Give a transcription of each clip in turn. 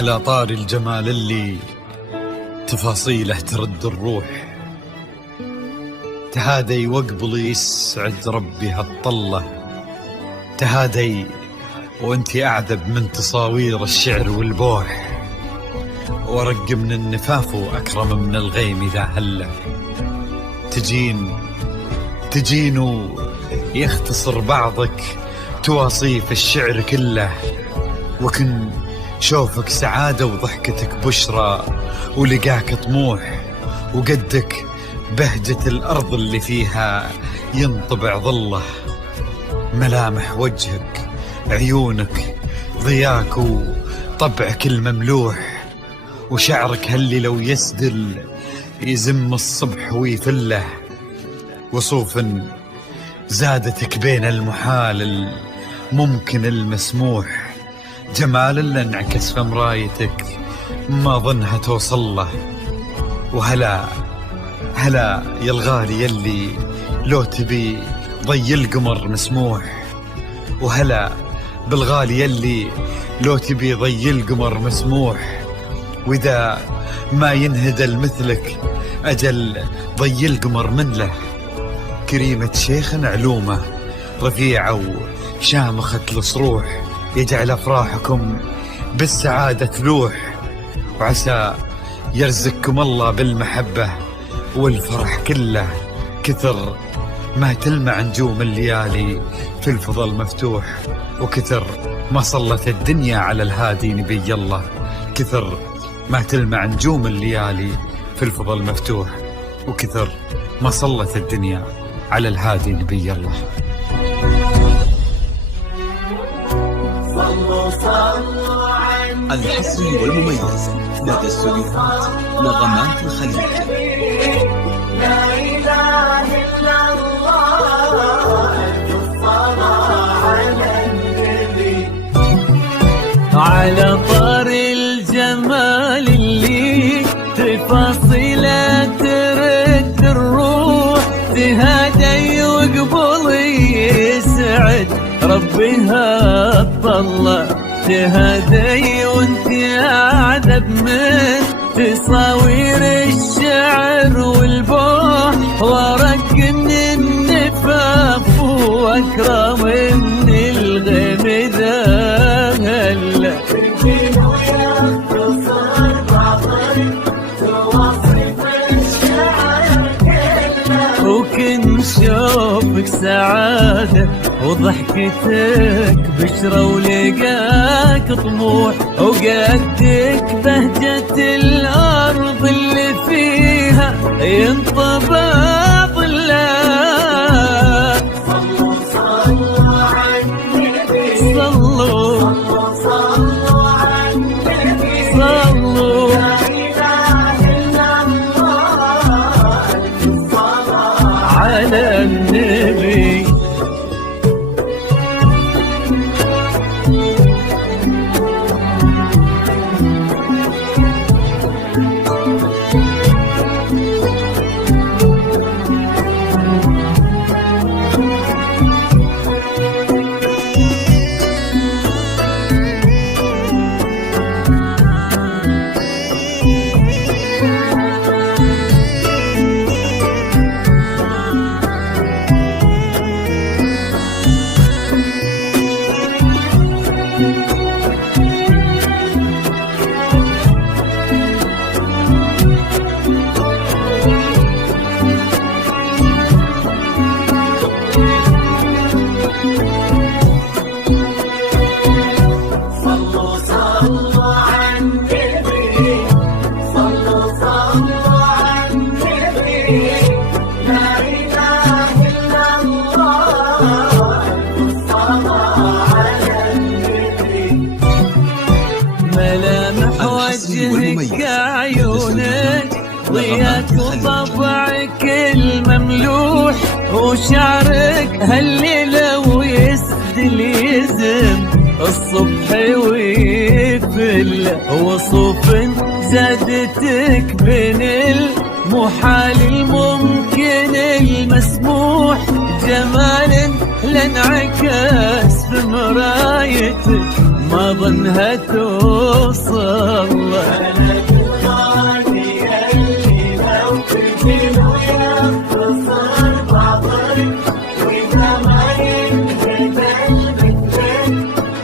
على طار الجمال اللي تفاصيله ترد الروح، تهادي واقبلي يسعد ربي هالطلة، تهادي وانتي أعذب من تصاوير الشعر والبوح، ورق من النفاف وأكرم من الغيم إذا هله، تجين ويختصر بعضك تواصيف الشعر كله، وكن شوفك سعادة وضحكتك بشرى ولقاك طموح، وقدك بهجة الأرض اللي فيها ينطبع ظله، ملامح وجهك عيونك ضياك وطبعك المملوح، وشعرك هاللي لو يسدل يزم الصبح ويفله، وصوف زادتك بين المحال الممكن المسموح، جمال اللي انعكس في مرايتك ما ظنها توصل له، وهلا يا الغالي يلي لو تبي ضي القمر مسموح، وهلا بالغالي يلي لو تبي ضي القمر مسموح، وإذا ما ينهدل مثلك أجل ضي القمر من له، كريمة شيخ علومه رفيعة وشامخة الصروح، يجعل أفراحكم بالسعادة تلوح، وعسى يرزقكم الله بالمحبة والفرح كله، كثر ما تلمع نجوم الليالي في الفضل مفتوح، وكثر ما صلت الدنيا على الهادي نبي الله، كثر ما تلمع نجوم الليالي في الفضل مفتوح، وكثر ما صلت الدنيا على الهادي نبي الله. الحصري والمميز لدى استوديوهات نغمات الخليج. لا إله إلا الله، الصلاة على النبي. على طار الجمال اللي تفاصيله ترد الروح، تهادي وقبلي يسعد ربي هالطلة، تهادي وانتي أعذب من تصاوير الشعر والبوح، ورق من النفاف وأكرم من الغيم ذا هلا، تجين ويختصر بعضك تواصف الشعر كله، وكن شوفك سعادة وضحكتك بشرى ولقاك طموح، وقدك بهجة الأرض اللي فيها ينطبع ظلك. صلوا على النبي، صلوا على النبي، صلوا لا إله إلا الله، الصلاة على النبي. ملامح وجهك عيونك ضياك وطبعك المملوح، وشعرك هاللي لو يسدل يزم الصبح ويفل، وصوف زادتك بين المحال الممكن المسموح، جمال لانعكس بمرايتك ما ظنها توصل. بلد الغالي اللي لو تجي ويختصر بعضك وإذا ما ينجد البدر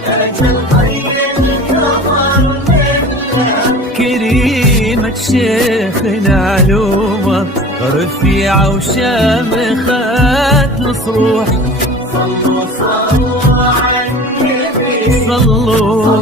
أجل طي القمر منه. كريمة شيخنا علومة رفيعة وشامخات الصروح. صلوا صلوا على النبي صلوا